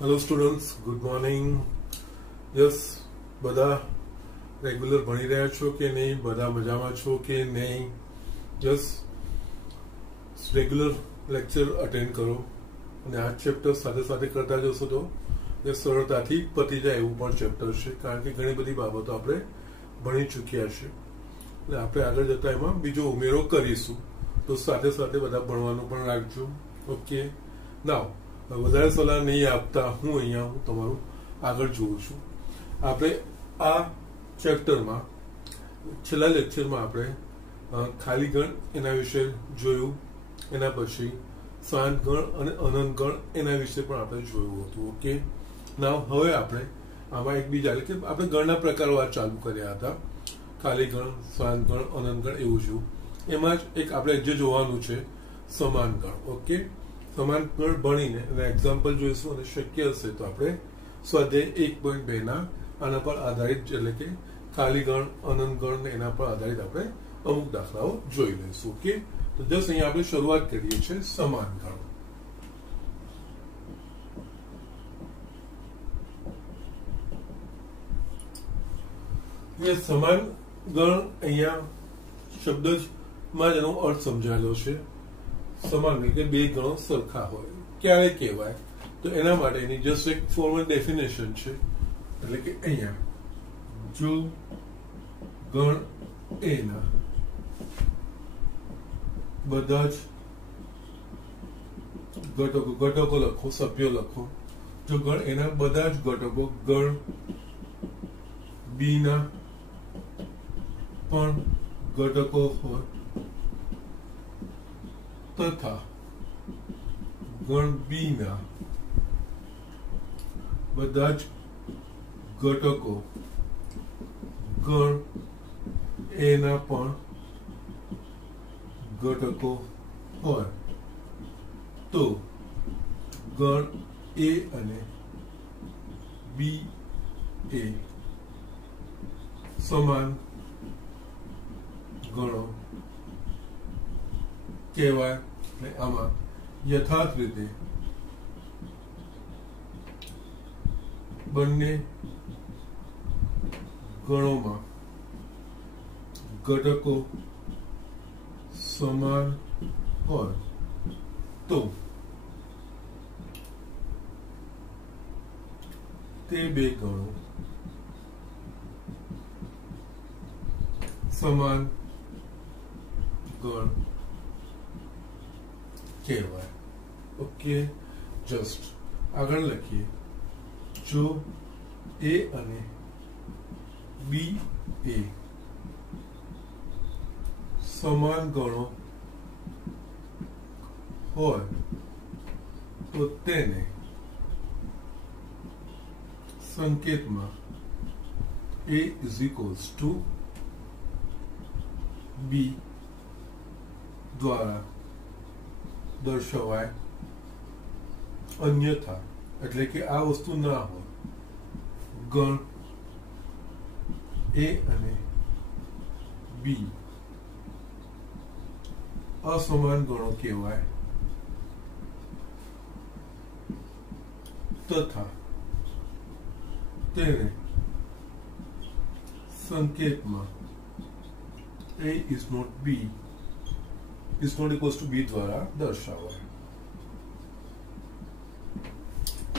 Hello students, good morning. Yes, બધા regular ભણી રહ્યા છો કે નહીં? બધા મજામાં છો કે નહીં? યસ, રેગ્યુલર લેક્ચર અટેન્ડ કરો અને આ ચેપ્ટર સાથે સાથે કરતા જશો તો એ સરળતાથી પતી જાય એવું પણ ચેપ્ટર છે, કારણ કે ઘણી બધી બાબતો આપણે ભણી ચૂક્યા છે અને આપણે આગળ જતા એમાં બીજો ઉમેરો કરીશું. તો સાથે સાથે બધા ભણવાનું પણ રાખજો. ઓકે, નાવ વધારે સલાહ નહીં આપતા હું તમારું આગળ જોઉં છું. આપણે આ ચેપ્ટરમાં છેલ્લા લેક્ચરમાં આપણે ખાલી ગણ એના વિશે જોયું, એના પછી શાંત ગણ અને અનંત ગણ એના વિશે પણ આપણે જોયું હતું. ઓકે, નાવ હવે આપણે આમાં એકબીજા એટલે કે આપણે ગણના પ્રકારો આ ચાલુ કર્યા હતા, ખાલી ગણ, શાંત ગણ, અનંત ગણ એવું જોયું. એમાં જ એક આપણે જે જોવાનું છે સમાન ગણ. ઓકે, સમાન ગણ ભણીને એના એક્ઝામ્પલ જોઈશું અને શક્ય હશે તો આપણે સ્વાધ્યાય 1.2 ના આના પર આધારિત એટલે કે ખાલી ગણ, અનંત ગણ ને એના પર આધારિત આપણે અમુક દાખલાઓ જોઈ લઈશું. ઓકે, તો જસ્ટ અહીંયા આપણે શરૂઆત કરીએ છીએ સમાન ગણ. સમાન ગણ અહીંયા શબ્દ માં જ એનો અર્થ સમજાયેલો છે. સમાન એટલે બે ગણો સરખા હોય. ક્યારે કહેવાય તો એના માટે એની જસ્ટ એક ફોર્મલ ડેફિનેશન છે. એટલે કે અહીંયા જો ગણ એના બધા જ ઘટકો લખો, સભ્યો લખો. જો ગણ એના બધા જ ઘટકો ગણ બી ના પણ ઘટકો હોય તથા ગણ બી ના બધા જ ઘટકો ગણ એ ના પણ ઘટકો હોય તો ગણ એ અને બી એ સમાન ગણો કહેવાય. આમાં યથાર્થ રીતે બંને ગણોમાં ઘટકો સમાન હોય તો તે બે ગણો સમાન ગણ કહેવાય. ઓકે, જસ્ટ આગળ લખીએ. જો એ અને બી એ સમાન ગણો હોય તો તેને સંકેતમાં A is equals to B દ્વારા દર્શાવાય. અન્યથા એટલે કે આ વસ્તુ ના હોય, ગણ એ અને બી અસમાન ગણો કહેવાય તથા તેને સંકેતમાં A is not equals to B દ્વારા દર્શાવાય.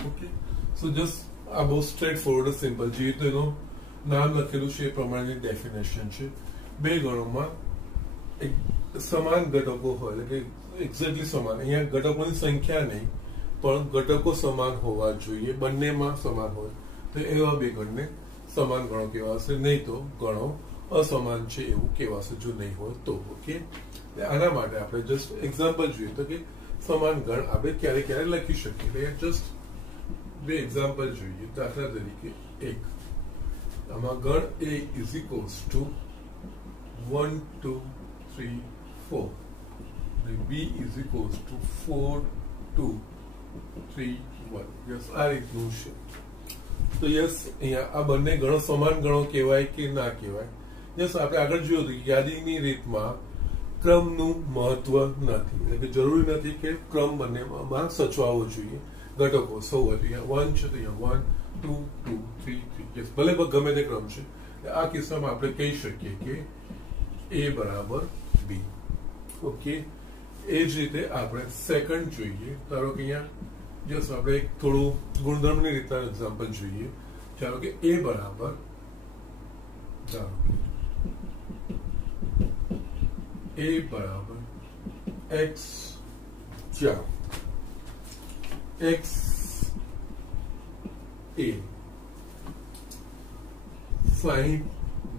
ઓકે, સો જસ્ટ આ બહુ સ્ટ્રેટ ફોરવર્ડ સિમ્પલ જે તો એનું નામ લખેલું છે એ પ્રમાણેની ડેફિનેશન છે. બે ગણોમાં એક સમાન ઘટકો હોય એટલે કે એક્ઝેક્ટલી સમાન. અહીંયા ઘટકોની સંખ્યા નહીં પણ ઘટકો સમાન હોવા જોઈએ, બંનેમાં સમાન હોય તો એવા બે ગણને સમાન ગણો કહેવાશે. નહીં તો ગણો અસમાન છે એવું કહેવાશે જો નહીં હોય તો. ઓકે, આના માટે આપણે જસ્ટ એક્ઝામ્પલ જોઈએ તો કે સમાન ગણ આપણે ક્યારે ક્યારે લખી શકીએ. જસ્ટ બે એક્ઝામ્પલ જોઈએ. દાખલા તરીકે એક આમાં ગણ A is equals to 1 2 3 4 અને B is equals to 4 2 3 1. Yes, આ રીતનું છે. તો યસ, અહીંયા આ બંને ગણો સમાન ગણો કહેવાય કે ના કહેવાય? યસ, આપણે આગળ જોયું હતું કે યાદીની રીતમાં ક્રમનું મહત્વ નથી, એટલે કે જરૂરી નથી કે ક્રમ બંનેમાં સચવાવો જોઈએ. ઘટકો સૌ હોય તો અહીંયા 1 છે તો અહીંયા 1 2 2 3 3 યસ ભલે ગમે તે ક્રમ છે આ કિસ્સામાં આપણે કહી શકીએ કે A બરાબર B ઓકે એ જ રીતે આપણે સેકન્ડ જોઈએ ધારો કે અહીંયા જસ્ટ આપણે એક થોડું ગુણધર્મની રીતે એક્ઝામ્પલ જોઈએ ચાલો કે A બરાબર A બરાબર x ચાલો x A sin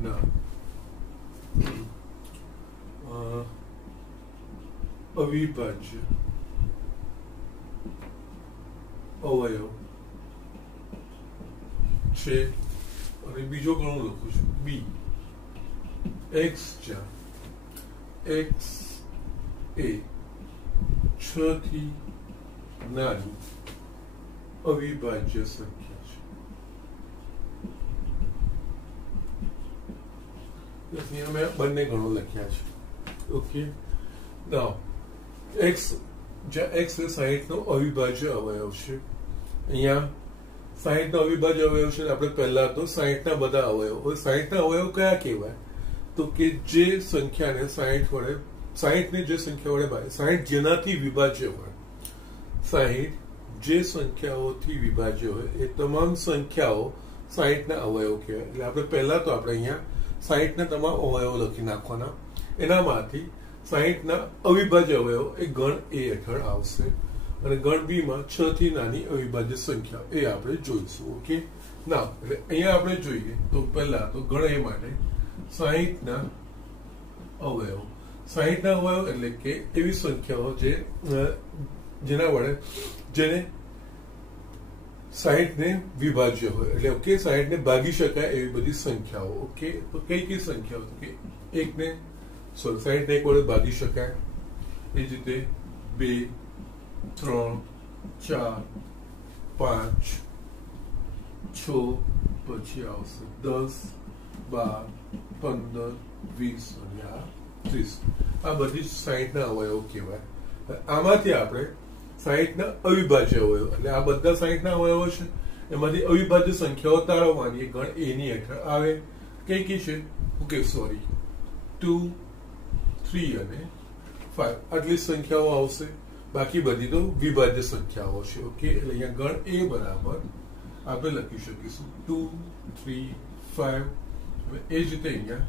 ના અવિભાજ્ય અવયવ છે અને બીજો ગણું લખું છું B x જ્યાં x એ 6 થી નાની અવિભાજ્ય સંખ્યા છે અહીંયા મેં બંને ગણો લખ્યા છે ઓકે નાઉ x જ્યાં x એ 60 નો અવિભાજ્ય અવયવ છે અહીંયા 60 નો અવિભાજ્ય અવયવ છે આપણે પહેલા તો 60 ના બધા અવયવ 60 ના અવયવ કયા કહેવાય તો કે જે સંખ્યાને 60 વડે 60 ને જે સંખ્યા વડે 60 જેનાથી વિભાજ્ય હોય 60 જે સંખ્યાઓથી વિભાજ્ય હોય એ તમામ સંખ્યાઓ 60 ના અવયવ કહેવાય એટલે આપણે પહેલા તો આપણે અહીંયા 60 ના તમામ અવયવો લખી નાખવાના એનામાંથી 60 ના અવિભાજ્ય અવયવ એ ગણ A હેઠળ આવશે અને ગણ B માં 6 થી નાની અવિભાજ્ય સંખ્યા એ આપણે જોઈશું ઓકે ના એટલે અહીંયા આપણે જોઈએ તો પહેલા તો ગણ A માટે 60 ના અવયવ 60 ના અવયવ એટલે કે એવી સંખ્યાઓ જે જેના વડે જેને 60 ને વિભાજ્ય હોય એટલે ઓકે 60 ને ભાગી શકાય એવી બધી સંખ્યાઓ ઓકે તો કઈ કઈ સંખ્યાઓ કે 1 ને 60 ને 1 વડે ભાગી શકાય એ જ રીતે 2 3 4 5 6 પછી આવશે 10 12 15 20 અને આ 30 આ બધી 60 ના અવયવ કહેવાય આમાંથી આપણે 60 ના અવિભાજ્ય અવયવ એટલે આ બધા 60 ના અવયવો છે એમાંથી અવિભાજ્ય સંખ્યાઓ તારવવાની ગણ A ની હેઠળ આવે કઈ કઈ છે ઓકે સોરી 2 3 અને 5 આટલી સંખ્યાઓ આવશે બાકી બધી તો વિભાજ્ય સંખ્યાઓ છે ઓકે એટલે અહીંયા ગણ A બરાબર આપણે લખી શકીશું 2 3 5 એ જ રીતે અહીંયા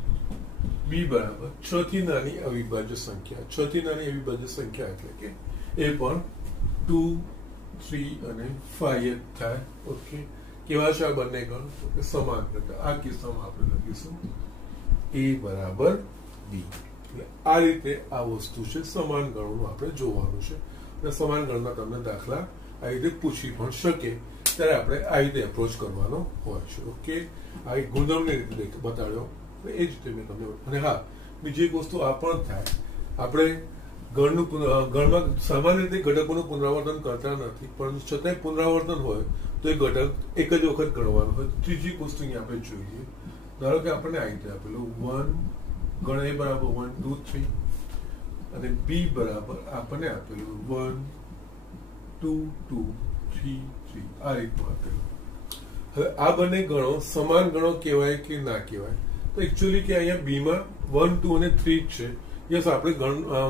B બરાબર 6 થી નાની અવિભાજ્ય સંખ્યા 6 થી નાની અવિભાજ્ય સંખ્યા એટલે કે એ પણ 2 3 અને 5 જ થાય ઓકે કેવા છે આ બંને ગણ સમાન કરતા આ કિસ્સામાં આપણે લખીશું A બરાબર B એટલે આ રીતે આ વસ્તુ છે સમાન ગણનું આપણે જોવાનું છે અને સમાન ગણના તમને દાખલા આ રીતે પૂછી પણ શકે ત્યારે આપણે આ રીતે એપ્રોચ કરવાનો હોય છે ઓકે આ એક ગુણધર્મની રીતે બતાડ્યો એ જ રીતે મેં તમને અને હા બીજી એક વસ્તુ આ પણ થાય આપણે ગણમાં સામાન્ય રીતે ઘટકોનું પુનરાવર્તન કરતા નથી પરંતુ છતાંય પુનરાવર્તન હોય તો એ ઘટક એક જ વખત ગણવાનું હોય ત્રીજી વસ્તુ અહીંયા આપણે જોઈએ ધારો કે આપણને આ રીતે આપેલું 1 ગણ A બરાબર 1 2 3 અને B બરાબર આપણને આપેલું 1 2 2 3 3 આ રીતનું આપેલું હવે આ બંને ગણો સમાન ગણો કહેવાય કે ના કહેવાય તો એકચ્યુઅલી કે અહીંયા B માં 1 2 અને 3 જ છે યસ આપણે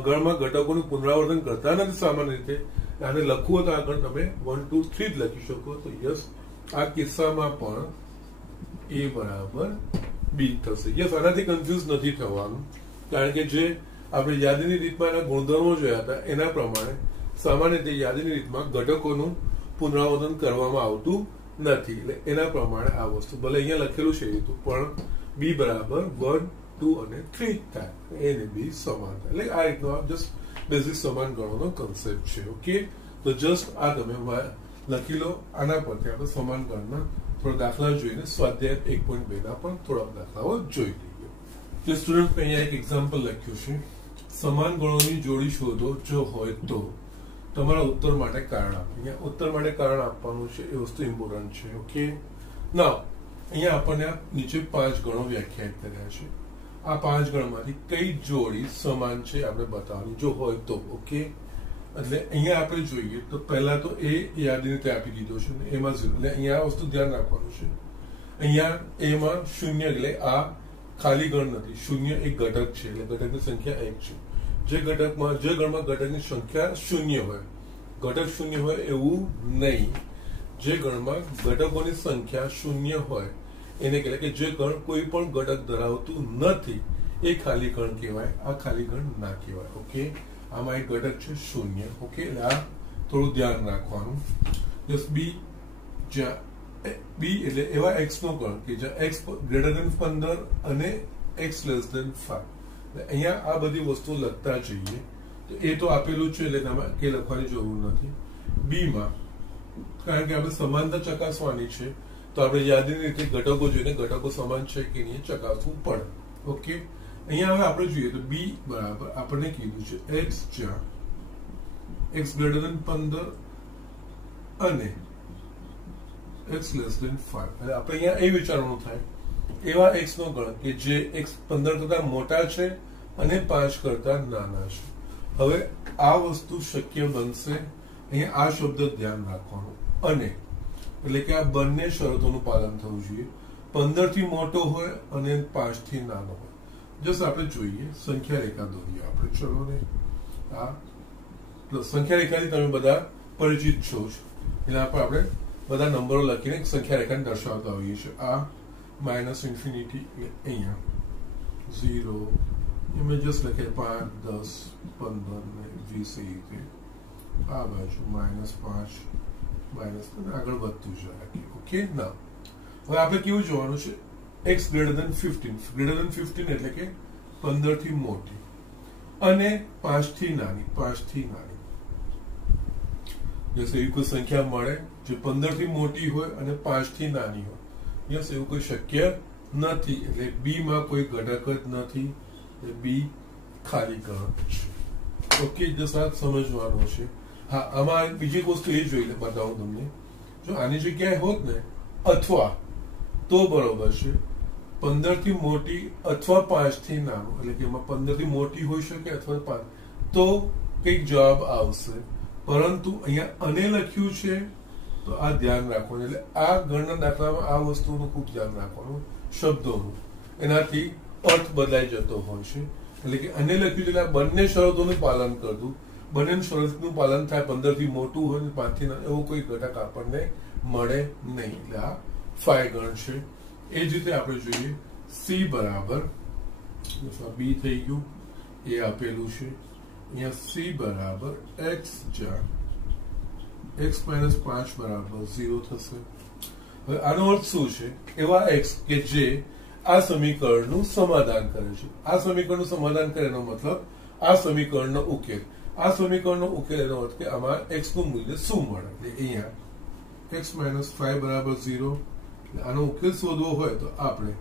ગણમાં ઘટકોનું પુનરાવર્તન કરતા નથી સામાન્ય રીતે આને લખવું તો આગળ તમે 1 2 3 જ લખી શકો તો યસ આ કિસ્સામાં પણ A બરાબર B થશે યસ આનાથી કન્ફ્યુઝ નથી થવાનું કારણ કે જે આપણે યાદીની રીતમાં એના ગુણધર્મો જોયા હતા એના પ્રમાણે સામાન્ય રીતે યાદીની રીતમાં ઘટકોનું પુનરાવર્તન કરવામાં આવતું નથી એટલે એના પ્રમાણે આ વસ્તુ ભલે અહીંયા લખેલું છે એ પણ B બરાબર 1 2 અને 3 થાય A ને B સમાન થાય એટલે આ રીતનો જસ્ટ બેઝિક સમાન ગણોનો કન્સેપ્ટ છે ઓકે તો જસ્ટ આ તમે લખી લો આના પરથી આપણે સમાન ગણના થોડા દાખલા જોઈને સ્વાધ્યાય 1.2 ના પણ થોડા દાખલાઓ જોઈ લઈએ જે સ્ટુડન્ટ અહીંયા એક એક્ઝામ્પલ લખ્યું છે સમાન ગણોની જોડી શોધો જો હોય તો તમારા ઉત્તર માટે કારણ આપો અહીંયા ઉત્તર માટે કારણ આપવાનું છે એ વસ્તુ ઇમ્પોર્ટન્ટ છે ઓકે નાઉ અહીંયા આપણને નીચે 5 ગણો વ્યાખ્યાયિત કર્યા છે આ 5 ગણમાંથી કઈ જોડી સમાન છે આપણે બતાવવાની જો હોય તો ઓકે એટલે અહીંયા આપણે જોઈએ તો પહેલા તો એ યાદી રીતે આપી દીધો છે ને એમાં 0 એટલે અહીંયા આ વસ્તુ ધ્યાન રાખવાનું છે. અહીંયા એમાં 0 એટલે આ ખાલી ગણ નથી. 0 એક ઘટક છે એટલે ઘટકની સંખ્યા 1 છે. જે ગણમાં ઘટકની સંખ્યા 0 હોય, ઘટક 0 હોય એવું નહીં. જે ગણમાં ઘટકોની સંખ્યા 0 હોય એને કહેવાય કે જે ગણ કોઈ પણ ઘટક ધરાવતું નથી એ ખાલી ગણ કહેવાય. આ ખાલી ગણ ના કહેવાય. ઓકે, આમાં એક ઘટક છે 0. ઓકે, એટલે આ થોડું ધ્યાન રાખવાનું. જસ બી, જ્યાં બી એટલે એવા એક્સ નો ગણ કે જ્યાં એક્સ ગ્રેટર ધેન 15 અને એક્સ લેસ ધેન 5. અહીંયા આ બધી વસ્તુ લખતા જઈએ તો એ તો આપેલું છે એટલે તમારે કે લખવાની જરૂર નથી. બી માં કારણ કે આપણે સમાનતા ચકાસવાની છે તો આપણે યાદીની રીતે ઘટકો જોઈને ઘટકો સમાન છે કે નહીં ચકાસવું પડે. ઓકે, અહીંયા હવે આપણે જોઈએ તો બી બરાબર આપણને કીધું છે એક્સ જ્યાં એક્સ ગ્રેટર ધેન 15 અને એક્સ લેસ ધેન 5. એટલે આપણે અહીંયા એ વિચારવાનું થાય એવા એક્સ નો ગણ કે જે એક્સ 15 કરતા મોટા છે અને 5 કરતા નાના છે. હવે આ વસ્તુ શક્ય બનશે. અહીંયા આ શબ્દ ધ્યાન રાખવાનું અને એટલે કે આ બંને શરતોનું પાલન થવું જોઈએ. 15 થી મોટો હોય અને 5 થી નાનો હોય. જસ્ટ આપણે જોઈએ સંખ્યા રેખા દોરીએ આપણે. ચલો ને, આ સંખ્યા રેખાથી તમે બધા પરિચિત છો એટલે આપણે બધા નંબરો લખીને સંખ્યા રેખાને દર્શાવતા હોઈએ છીએ. આ માઇનસ ઇન્ફિનિટી એટલે અહીંયા 0 એમાં જસ્ટ લખે 5, 10, 15 ને 20 એ રીતે. આ બાજુ -5 -5 આગળ વધતું જાય. ઓકે, ના હવે આપણે કેવું જોવાનું છે x greater than 15. Greater than 15 એટલે કે 15 થી મોટી અને 5 થી નાની. 5 થી નાની જશે એવી કોઈ સંખ્યા મળે જે 15 થી મોટી હોય અને 5 થી નાની હોય. યસ, એવું કોઈ શક્ય નથી. એટલે બી માં કોઈ ઘટક જ નથી. બી ખાલી ગણ છે. ઓકે, જસ આ સમજવાનું છે. હા, આમાં બીજી વસ્તુ એ જોઈ બતાવું તમને. જો આની જગ્યાએ હોત ને અથવા તો બરોબર છે 15 થી મોટી અથવા 5 થી નાનું એટલે કે એમાં 15 થી મોટી હોઈ શકે અથવા 5 તો કઈક જવાબ આવશે. પરંતુ અહીંયા અને લખ્યું છે તો આ ધ્યાન રાખવાનું. એટલે આ ગણના દાખલામાં આ વસ્તુનું ખૂબ ધ્યાન રાખવાનું શબ્દોનું. એનાથી અર્થ બદલાઈ જતો હોય છે. એટલે કે અને લખ્યું છે એટલે આ બંને શરતોનું પાલન કરવું. બંને શરતનું પાલન થાય. 15 થી મોટું હોય 5 થી નાનું એવો કોઈ ઘટક આપણને મળે નહીં. એટલે આ 5 ગણ છે. એ જ રીતે આપણે જોઈએ સી બરાબર બી થઈ ગયું એ આપેલું છે. અહીંયા સી બરાબર એક્સ જ્યાં x - 5 બરાબર 0 થશે. હવે આનો અર્થ શું છે? એવા x કે જે આ સમીકરણનું સમાધાન કરે છે. આ સમીકરણનું સમાધાન કરે એનો મતલબ આ સમીકરણનો ઉકેલ. આ સમીકરણનો ઉકેલ એનો અર્થ કે આમાં x નું મૂલ્ય શું મળે. એટલે અહીંયા x - 5 બરાબર 0. આનો ઉકેલ શોધવો હોય તો આપણે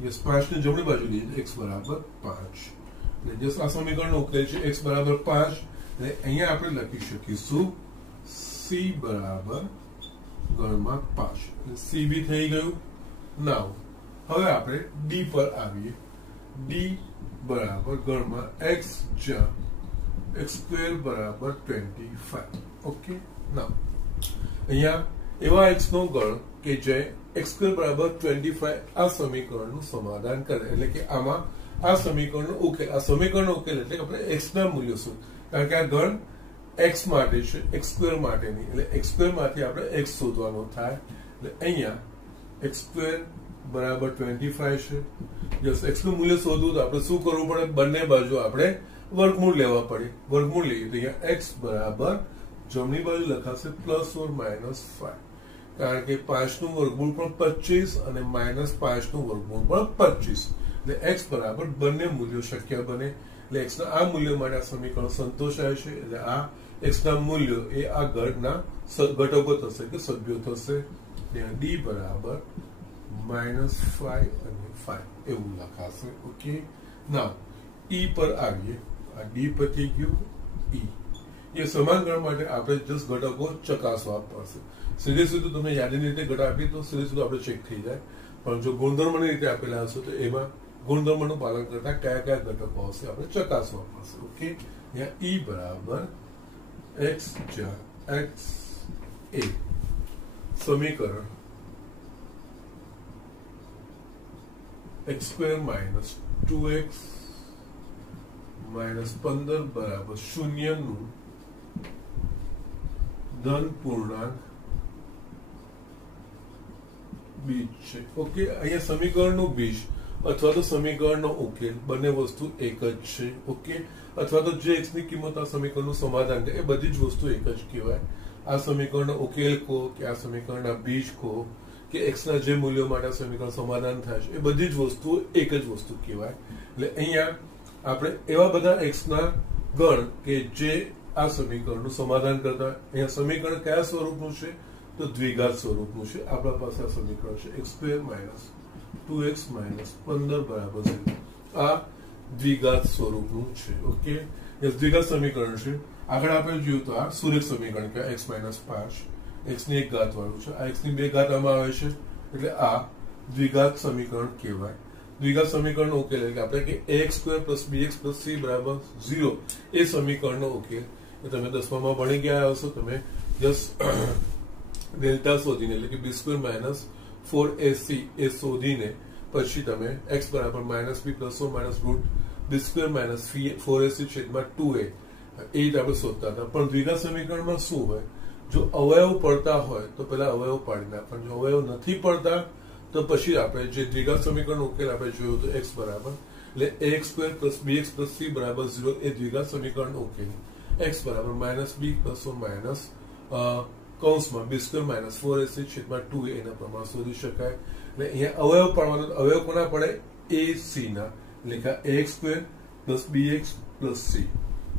5 ને જમણી બાજુ લઈએ x બરાબર 5. એટલે જે આ સમીકરણનો ઉકેલ છે x બરાબર 5. એટલે અહીંયા આપણે લખી શકીશું c બરાબર ગણમાં 5. એટલે c બી થઈ ગયું. નાવ હવે આપણે d પર આવીએ. d બરાબર ગણમાં x જ્યાં x² બરાબર 25. ઓકે, નાવ અહીંયા એવા x નો ગણ કે જે x² બરાબર 25 આ સમીકરણનું સમાધાન કરે. એટલે કે આમાં આ સમીકરણનો ઉકેલ. આ સમીકરણનો ઉકેલ એટલે કે આપણે x ના મૂલ્યો શું, કારણ કે આ ગણ x માટે છે x² માટે નહીં. એટલે x² માંથી આપણે x શોધવાનો થાય. એટલે અહીંયા x² બરાબર 25 છે. જસ x નું મૂલ્ય શોધવું તો આપણે શું કરવું પડે? બંને બાજુ આપણે વર્ગમૂળ લેવા પડે. વર્ગમૂળ લઈએ તો અહીંયા x બરાબર જમણી બાજુ લખાશે +or -5. કારણ કે 5 નું વર્ગમૂળ પણ 25 અને -5 નું વર્ગમૂળ પણ 25. એટલે x બરાબર બંને મૂલ્યો શક્ય બને. એટલે x ના આ મૂલ્યો માટે આ સમીકરણ સંતોષાય છે. એટલે આ x ના મૂલ્યો એ આ ગણના ઘટકો થશે કે સભ્યો થશે. ત્યાં d બરાબર -5 અને 5 એવું લખાશે. ઓકે, ના e પર આવીએ. આ d પર થઈ ગયું e. એ સમાન ગણ માટે આપણે જસ્ટ ઘટકો ચકાસવા પડશે. સીધે સીધું તમે યાદીની રીતે ઘટ આપી તો સીધે સીધું આપણે ચેક થઈ જાય. પણ જો ગુણધર્મની રીતે આપેલા હશે તો એમાં ગુણધર્મનું પાલન કરતા કયા કયા ઘટકો હશે આપણે ચકાસવા પડશે. ઓકે, અહીંયા e બરાબર एक्स ज्યાં एक्स ए समीकरण x square minus 2x minus 15 बराबर 0 નું ધન પૂર્ણાંક બીજ છે. ઓકે, અહીંયા સમીકરણનું બીજ અથવા તો સમીકરણનો ઉકેલ બંને વસ્તુ એક જ છે. ઓકે, અથવા તો જે x ની કિંમત આ સમીકરણનું સમાધાન છે એ બધી જ વસ્તુ એક જ કહેવાય. આ સમીકરણનો ઉકેલ કહો કે આ સમીકરણના બીજ કહો કે x ના જે મૂલ્યો માટે આ સમીકરણ સમાધાન થાય છે એ બધી જ વસ્તુઓ એક જ વસ્તુ કહેવાય. એટલે અહીંયા આપણે એવા બધા x ના ગણ કે જે આ સમીકરણનું સમાધાન કરતા. અહીંયા સમીકરણ કયા સ્વરૂપનું છે? તો દ્વિઘાત સ્વરૂપનું છે. આપણા પાસે આ સમીકરણ છે x square minus 2x minus 15 બરાબર 0. આ દ્વિઘાત સ્વરૂપનું છે. ઓકે, એ દ્વિઘાત સમીકરણ છે. આગળ આપણે જોયું તો આ સુરેખ સમીકરણ કે x માઇનસ 5 x ની એક ઘાત વાળું છે. આ x ની બે ઘાત આમાં આવે છે એટલે આ દ્વિઘાત સમીકરણ કહેવાય. દ્વિઘાત સમીકરણનો ઉકેલ એટલે આપણે કે ax square plus bx plus c બરાબર 0 એ સમીકરણનો ઉકેલ એ તમે 10માં ભણી ગયા હશો. તમે ડેલ્ટા શોધીને એટલે કે b સ્ક્વેર માઇનસ 4ac એ શોધીને પછી તમે x બરાબર minus b plus minus route b square minus 4ac છેદમાં 2a એ રીતે આપણે શોધતા હતા. પણ દ્વિઘાત સમીકરણમાં શું હોય? જો અવયવ પડતા હોય તો પેલા અવયવ પાડી નાખવા. જો અવયવ નથી પડતા તો પછી આપણે જે દ્વિઘાત સમીકરણ ઉકેલ આપણે જોયું તો x બરાબર એટલે ax square plus bx plus c બરાબર 0 એ દ્વિઘાત સમીકરણ ઉકેલ. x બરાબર માઇનસ b પ્લસ માઇનસ કૌંસમાં b સ્ક્વેર માઇનસ 4ac છેદમાં 2a એના પ્રમાણ શોધી શકાય. એટલે અહીંયા અવયવ પાડવાનો. અવયવ કોના પડે? ac ના. એટલે કે ax square plus bx plus c.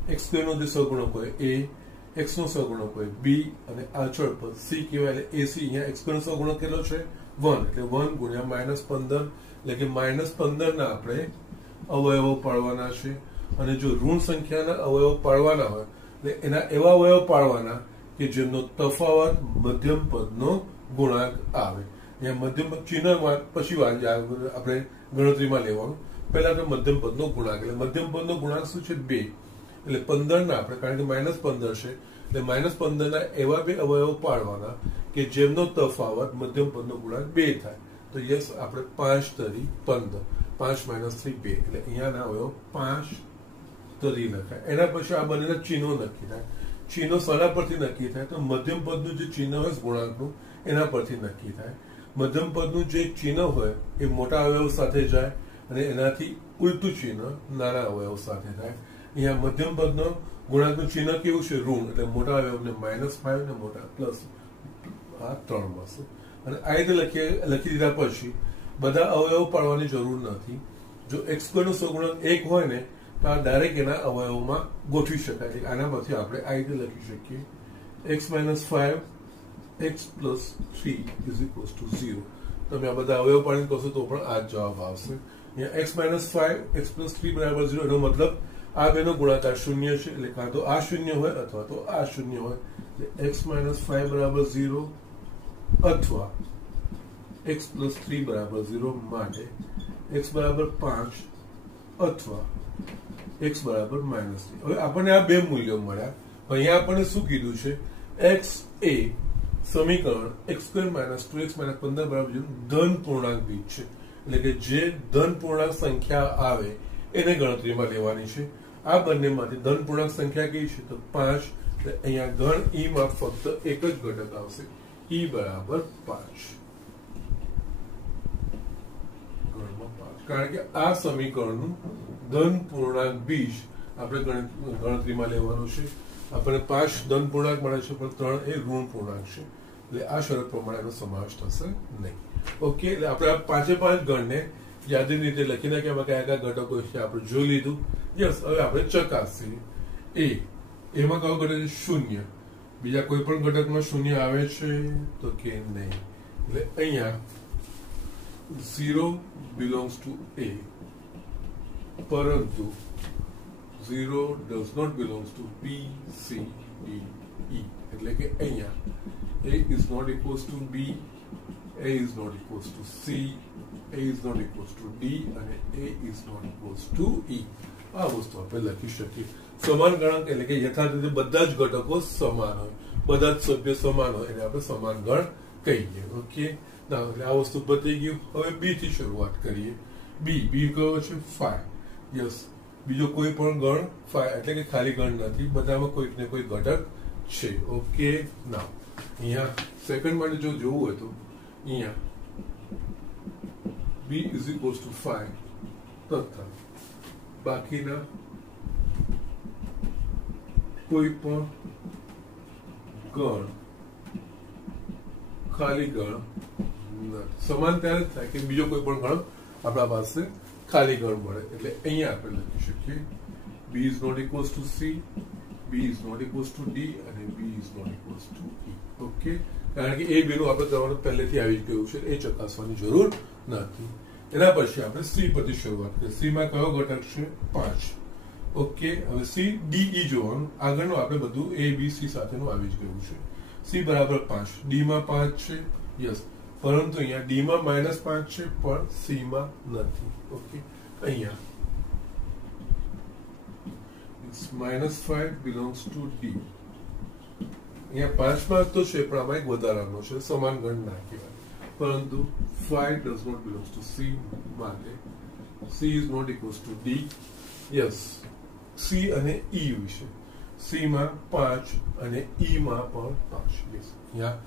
x square નો જે સહગુણક હોય a, x નો સહગુણક હોય b અને અચળ પદ c કહેવાય. એટલે ac અહીંયા x સ્ક્વેર નો સહગુણક કેટલો છે? 1. એટલે 1 ગુણ્યા માઇનસ 15 એટલે કે માઇનસ 15 ના આપણે અવયવો પાડવાના છે. અને જો ઋણ સંખ્યાના અવયવો પાડવાના હોય એટલે એના એવા અવયવ પાડવાના કે જેમનો તફાવત મધ્યમ પદનો ગુણાંક આવે. અહીંયા મધ્યમ ચિહ્ન પછી આપણે ગણતરીમાં લેવાનું. પહેલા તો મધ્યમ પદનો ગુણાંક. એટલે મધ્યમ પદનો ગુણાંક શું છે? 2. એટલે 15 ના આપણે કારણ કે માઇનસ 15 છે એટલે માઇનસ 15 ના એવા બે અવયવો પાડવાના કે જેમનો તફાવત મધ્યમ પદનો ગુણાંક 2 થાય. તો યસ આપણે 5 તરી 15 5 માઇનસ 3 2 એટલે અહીંયાના અવયવ 5 તરી લખાય. એના પછી આ બંનેના ચિહ્નો નક્કી થાય. ચિહ્નો શાના પરથી નક્કી થાય? તો મધ્યમ પદનું જે ચિહ્ન હોય ગુણાંકનું એના પરથી નક્કી થાય. મધ્યમ પદનું જે ચિહ્ન હોય એ મોટા અવયવ સાથે જાય અને એનાથી ઉલટું ચિહ્ન નાના અવયવ સાથે થાય. અહીંયા મધ્યમ પદનો ગુણાંકનું ચિહ્ન કેવું છે? ઋણ. એટલે મોટા અવયવને -5 ને મોટા પ્લસ આ 3 મળશે. અને આ રીતે લખી દીધા પછી બધા અવયવ પાડવાની જરૂર નથી. જો x સ્ક્વેર નો સહગુણક 1 હોય ને તો આ ડાયરેક્ટ એના અવયવમાં ગોઠવી શકાય. આના પરથી આપણે આ રીતે લખી શકીએ x minus 5 x plus 3 is equals to 0. તમે આ બધા અવયવ પાડીને કરશો તો પણ આ જ જવાબ આવશે. અહીંયા x માઇનસ 5 x પ્લસ 3 બરાબર 0 એનો મતલબ આ બેનો ગુણાકાર 0 છે. એટલે કાં તો આ 0 હોય અથવા તો આ 0 હોય. એટલે x માઇનસ 5 બરાબર 0 અથવા x પ્લસ 3 બરાબર 0 માટે x બરાબર 5 અથવા x બરાબર -3. હવે આપણને આ બે મૂલ્યો મળ્યા. અહીંયા આપણને શું કીધું છે? x એ સમીકરણ x square minus 2x minus 15 બરાબર 0 ધન પૂર્ણાંક બીજ છે. એટલે કે જે ધન પૂર્ણાંક સંખ્યા આવે એને ગણતરીમાં લેવાની છે. આ બંનેમાંથી ધન પૂર્ણાંક સંખ્યા કઈ છે? તો 5. એટલે અહીંયા ગણ e માં ફક્ત એક જ ઘટક આવશે. e બરાબર 5. કારણ કે આ સમીકરણનું ધન પૂર્ણાંક બીજ આપણે ગણતરીમાં લેવાનું છે. આપણને 5 ધન પૂર્ણાંક મળે છે પણ 3 એ ઋણ પૂર્ણાંક છે. એટલે આ શરત પ્રમાણે એનો સમાવેશ થશે નહીં. ઓકે, એટલે આપણે આ 5 ગણને યાદી રીતે લખી નાખ્યા. એમાં કયા કયા ઘટકો છે આપણે જોઈ લીધું. યસ, હવે આપણે ચકાસીએ. એમાં કયો ઘટક છે? 0. બીજા કોઈ પણ ઘટકમાં 0 આવે છે તો કે નહીં. એટલે અહીંયા 0 belongs to A, પરંતુ 0 does not belongs to B, C, D, E. એટલે કે અહીંયા A is not equals to B, A is not equals to C, A is not equals to D અને A is not equals to E. આ વસ્તુ આપણે લખી શકીએ. સમાન ગણાંક એટલે કે યથાર્થ રીતે બધા જ ઘટકો સમાન હોય, બધા જ સભ્ય સમાન હોય એને આપણે સમાન ગણ કહીએ. ઓકે, એટલે આ વસ્તુ પતી ગયું. હવે બી થી શરૂઆત કરીએ. બી કયો છે? 5. યસ, બીજો કોઈ પણ ગણ 5 એટલે કે ખાલી ગણ નથી, બધામાં કોઈક ને કોઈ ઘટક છે. ઓકે, ના અહીંયા સેકન્ડ માટે જો જોવું હોય તો અહીંયા b is equals to 5 તથા બાકીના કોઈ પણ ગણ ખાલી ગણ નથી. સમાન ત્યારે જ થાય કે બીજો કોઈ પણ ગણ આપણા પાસે ખાલી ગણ મળે. એટલે અહીંયા આપણે લખી શકીએ b is not equals to c, b is not equals to d અને b is not equals to e. Okay, કારણ કે એ બેનું આપણે તમારું પહેલેથી આવી ગયું છે, એ ચકાસવાની જરૂર નથી. એના પછી આપણે સી પરથી શરૂઆત કરીએ. સી માં કયો ઘટક છે? 5. ઓકે, હવે સી ડી ઈ જોવાનું. આગળનું આપણે બધું એ બી સી સાથેનું આવી જ ગયું છે. સી બરાબર 5, ડી માં 5 છે. યસ, પરંતુ અહીંયા ડી માં -5 છે પણ સી માં નથી. ઓકે, અહીંયા -5 belongs to D. અહીંયા 5 માં તો છે પણ આમાં એક વધારાનો છે, સમાન ગણ ના કહેવાય. પરંતુ 5 does not belong to C, માટે C is not equals to D. Yes, C અને E વિશે. C માં 5 અને E માં પણ 5. યસ, અહીંયા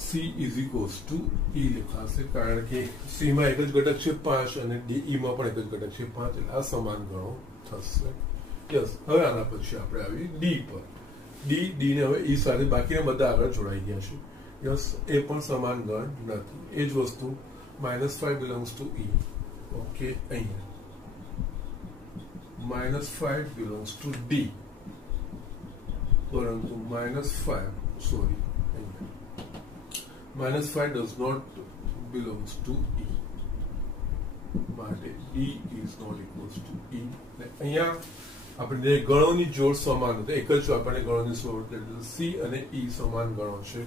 C is equals to E લખાશે કારણ કે C માં એક જ ઘટક છે 5 અને E માં પણ એક જ ઘટક છે 5, એટલે આ સમાન ગણો થશે. યસ, હવે આના પછી આપણે આવી ડી પર. ડી ને હવે E સાથે બાકીના બધા આગળ જોડાઈ ગયા છે. યસ, એ પણ સમાન ગણ નથી. એ જ વસ્તુ -5 belongs to E. ઓકે, અહીંયા -5 belongs to D, પરંતુ -5 does not belongs to E, માટે E is not equals to E. અહીંયા આપણે ગણોની જોડ સમાન હતી, એક જ આપણે ગણોની જોડ C અને E સમાન ગણો છે,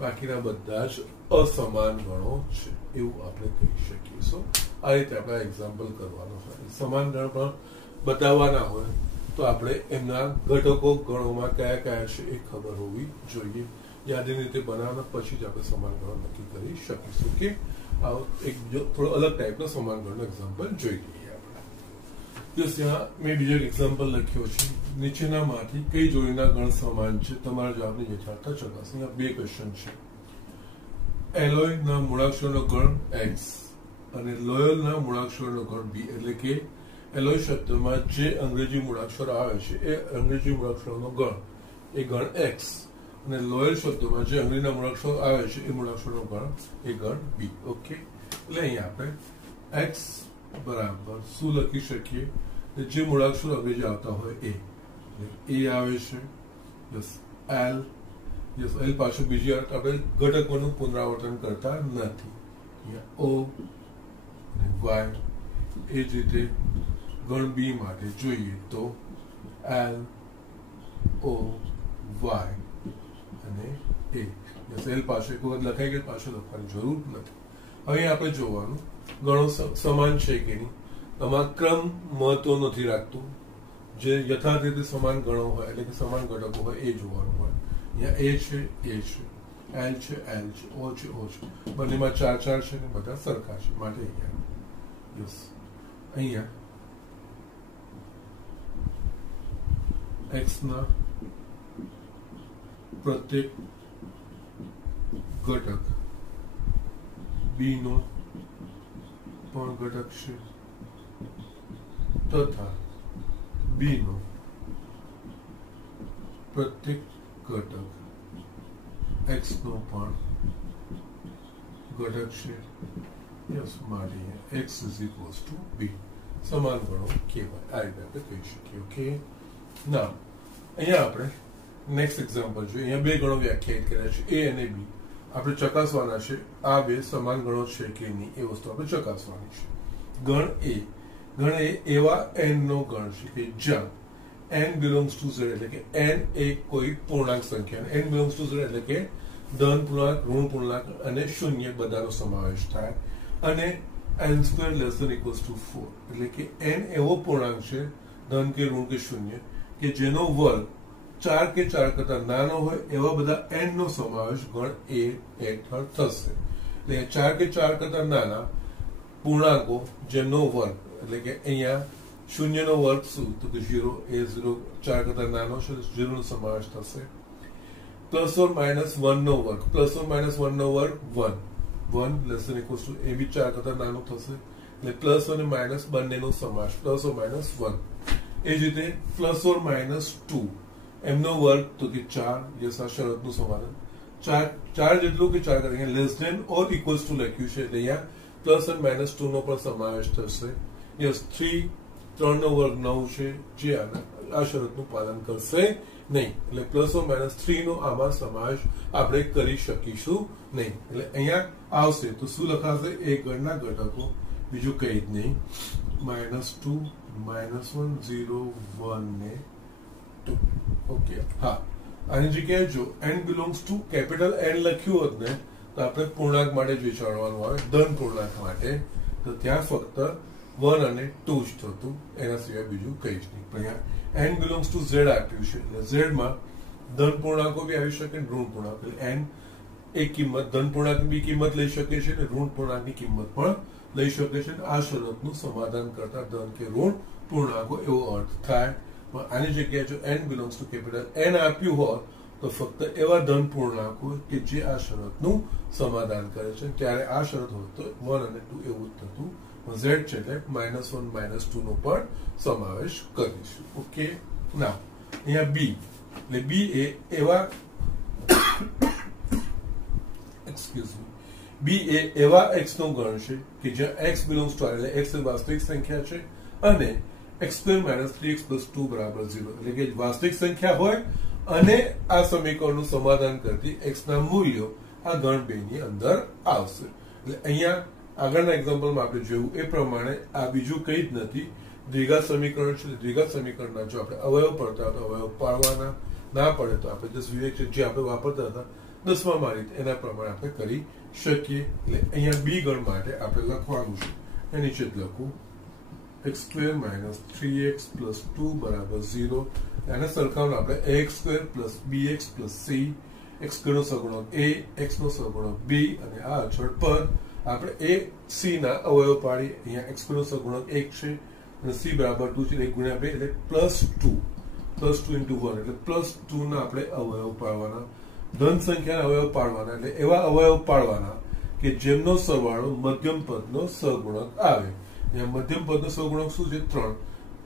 બાકીના બધા જ અસમાન ગણો છે, એવું આપણે કહી શકીએ. સો આ રીતે આપણે એક્ઝામ્પલ કરવાનો હોય. સમાન ગણ પણ બતાવવાના હોય તો આપણે એમના ઘટકો ગણોમાં કયા કયા છે એ ખબર હોવી જોઈએ. યાદીની રીતે બનાવવાના પછી જ આપણે સમાન ગણો નક્કી કરી શકીશું. કે આ એક થોડો અલગ ટાઈપનો સમાન ગણનો એક્ઝામ્પલ જોઈ લઈએ આપણે. ત્યાં મેં બીજો એક્ઝામ્પલ લખ્યો છે. નીચેનામાંથી કઈ જોડીના ગણ સમાન છે? તમારા જવાબની યથાર્થતા ચકાસો. અહીંયા બે ક્વેશ્ચન છે. એલોયના મૂળાક્ષરનો ગણ x અને લોયલના મૂળાક્ષરનો ગણ b, એટલે કે એલોય શબ્દમાં જે અંગ્રેજી મૂળાક્ષર આવે છે એ અંગ્રેજી મૂળાક્ષરનો ગણ એ ગણ x, અને લોયલ શબ્દોમાં જે અંગ્રેજીના મૂળાક્ષરો આવે છે એ મૂળાક્ષરનો ગણ એ ગણ b. ઓકે, એટલે અહીંયા આપણે x બરાબર શું લખી શકીએ? જે મૂળાક્ષરો અંગ્રેજી આવતા હોય એ આવે છે. Yes, L. યસ, એલ પાછું બીજી વાર આપણે ઘટકોનું પુનરાવર્તન કરતા નથી. અહીંયા ઓ અને વાય. એ જ રીતે ગણ બી માટે જોઈએ તો એલ, ઓ, વાય અને એ. એલ પાછળ એક વખત લખાઈ ગયા, પાછળ લખવાની જરૂર નથી. હવે આપણે જોવાનું ગણો સમાન છે કે નહીં. આમાં ક્રમ મહત્વ નથી રાખતું. જે યથાર્થ રીતે સમાન ગણો હોય એટલે કે સમાન ઘટકો હોય એ જોવાનું હોય. અહીંયા એ છે, એલ છે, એલ છે, ઓ છે, ઓ છે, બંનેમાં 4 4 છે ને બધા સરખા છે, માટે અહીંયા યસ, અહીંયા x ના પ્રત્યેક ઘટક b નો પણ ઘટક છે તથા b નો પ્રત્યેક ઘટક x નો પણ ઘટક છે. યસ, માટે x is equals to b સમાન ગણો કહેવાય. આ રીતે આપણે કહી શકીએ. ઓકે, ના અહીંયા આપણે નેક્સ્ટ એક્ઝામ્પલ જોઈએ. અહીંયા બે ગણો વ્યાખ્યાયિત કર્યા છે, a અને b. આપણે ચકાસવાના છે આ બે સમાન ગણો છે કે નહીં, એ વસ્તુ આપણે ચકાસવાની છે. ગણ એ એવા n નો ગણ છે કે જ્યાં n belongs to z, એટલે કે n એ કોઈ પૂર્ણાંક સંખ્યા, n belongs to z એટલે કે ધન પૂર્ણાંક, ઋણ પૂર્ણાંક અને શૂન્ય બધાનો સમાવેશ થાય, અને n square less than equals to 4 એટલે કે n એવો પૂર્ણાંક છે ધન કે ઋણ કે શૂન્ય કે જેનો વર્ગ 4 કે 4 કરતા નાનો હોય એવા બધા n નો સમાવેશ ગણ a હેઠળ થશે એટલે 4 કે 4 કરતા નાના પૂર્ણાંકો જેમનો વર્ગ એટલે કે અહીંયા શૂન્યનો વર્ગ શું તો કે 0 એ 0 4 કરતા નાનો છે 0 નો સમાવેશ થશે પ્લસ ઓર માઇનસ 1 નો વર્ગ પ્લસ ઓર માઇનસ 1 નો વર્ગ 1 લેસ ધેન ઇક્વલ્સ ટુ એ બી 4 કરતા નાનો થશે એટલે પ્લસ અને માઇનસ બંનેનો સમાવેશ પ્લસ ઓર માઇનસ 1 એ જ રીતે પ્લસ ઓર માઇનસ 2 એમનો વર્ગ તો કે 4 યસ આ શરતનું સમાધાન 4 જેટલું કે 4 કરીએ less than or equals to લખ્યું છે એટલે અહીંયા પ્લસ અને માઇનસ 2 નો પણ સમાવેશ થશે યસ 3 નો વર્ગ 9 છે જે આ શરતનું પાલન કરશે નહીં એટલે પ્લસ ઓર માઇનસ 3 નો આમાં સમાવેશ આપણે કરી શકીશું નહીં એટલે અહીંયા આવશે તો શું લખાશે એ ગણના ઘટકો બીજું કઈ જ નહીં -2 -1 0 1 ને 2 ઓકે હા આની જગ્યાએ જો n belongs to capital N લખ્યું હોત ને તો આપણે પૂર્ણાંક માટે જ વિચારવાનું આવે ધન પૂર્ણાંક માટે તો ત્યાં ફક્ત 1 અને 2 જ થતું એના સિવાય બીજું કઈ જ નહીં પણ અહીંયા n બિલોંગ્સ ટુ z આપ્યું છે એટલે z માં ધન પૂર્ણાંકો બી આવી શકે ઋણ પૂર્ણાંક એટલે n એક કિંમત ધન પૂર્ણાંકની બી કિંમત લઈ શકે છે અને ઋણ પૂર્ણાંકની કિંમત પણ લઈ શકે છે આ શરતનું સમાધાન કરતા ધન કે ઋણ પૂર્ણાંકો એવો અર્થ થાય પણ આની જગ્યાએ જો n belongs to capital N આપ્યું હોત તો ફક્ત એવા ધન પૂર્ણાંકો કે જે આ શરતનું સમાધાન કરે છે ત્યારે આ શરત હોય તો 1 અને 2 એવું જ થતું z છે એટલે -1 -2 નો પણ સમાવેશ કરીશું ઓકે નાઉ અહીંયા b એટલે b એ એવા એક્સક્યુઝ મી b એ એવા x નો ગણ છે કે જ્યાં x બિલોંગ્સ ટુ એટલે x એ વાસ્તવિક સંખ્યા છે અને x² - 3x + 2 = 0 એટલે કે વાસ્તવિક સંખ્યા હોય અને આ સમીકરણનું સમાધાન કરતી x ના મૂલ્યો આ ગણ 2 ની અંદર આવશે એટલે અહીંયા આગળના એક્ઝામ્પલમાં આપણે જોયું એ પ્રમાણે આ બીજું કંઈ જ નથી દ્વિઘાત સમીકરણ છે દ્વિઘાત સમીકરણના જો આપણે અવયવ પડતા તો અવયવ પાડવાના ના પડે તો આપણે જસ્ટ વિવેક છે જે આપણે વાપરતા હતા 10મા રીત એના પ્રમાણે આપણે કરી શકીએ એટલે અહીંયા બી ગણ માટે આપણે લખવાનું છે એ નીચે જ લખું x² - 3x + 2 = 0 આને સરખામણી આપણે ax² + bx + c x² નો સહગુણક a x નો સહગુણક b અને આ અચળ પદ આપણે a c ના અવયવ પાડી અહીંયા x નો સહગુણક 1 છે અને c = 2 છે 1 × 2 એટલે +2 +2 × 1 એટલે +2 ના આપણે અવયવ પાડવાના ધન સંખ્યાના અવયવ પાડવાના એટલે એવા અવયવ પાડવાના કે જેમનો સરવાળો મધ્યમ પદનો સહગુણક આવે અહીંયા મધ્યમ પદનો સહગુણક શું છે 3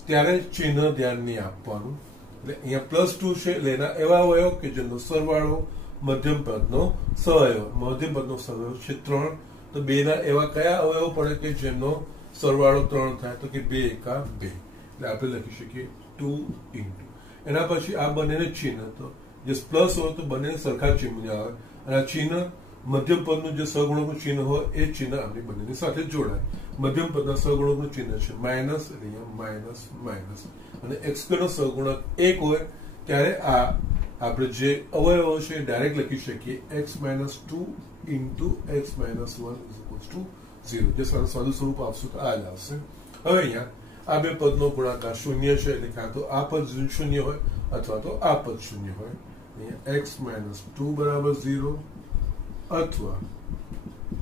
ત્યારે ચિહ્ન ધ્યાન નહીં આપવાનું એટલે અહીંયા +2 છે એટલે એના એવા અવયવ કે જેમનો સરવાળો મધ્યમ પદનો સહઅવયવ મધ્યમ પદનો સહઅવયવ છે 3 તો બે ના એવા કયા અવયવ પડે કે જેમનો સરવાળો 3 થાય તો કે 2 એકા 2 એટલે આપણે લખી શકીએ 2 * એના પછી આ બંનેને ચિહ્ન તો જે પ્લસ હોય તો બંને સરખા ચિહ્ન આવે અને આ ચિહ્ન મધ્યમ પદનું જે સહગુણકનું ચિહ્ન હોય એ ચિહ્ન આમની બંનેની સાથે જોડાય મધ્યમ પદના સહગુણકનું ચિહ્ન છે માઇનસ એટલે અહીંયા માઇનસ અને x² નો સહગુણક 1 હોય ત્યારે આ આપણે જે અવયવો છે ડાયરેક્ટ લખી શકીએ x - 2 * x - 1 = 0 જે સાદું સ્વરૂપ આપશું તો આ જ આવશે હવે અહીંયા આ બે પદનો ગુણાકાર શૂન્ય છે એટલે કાં તો આ પદ શૂન્ય હોય અથવા તો આ પદ શૂન્ય હોય અહીંયા x - 2 = 0 અથવા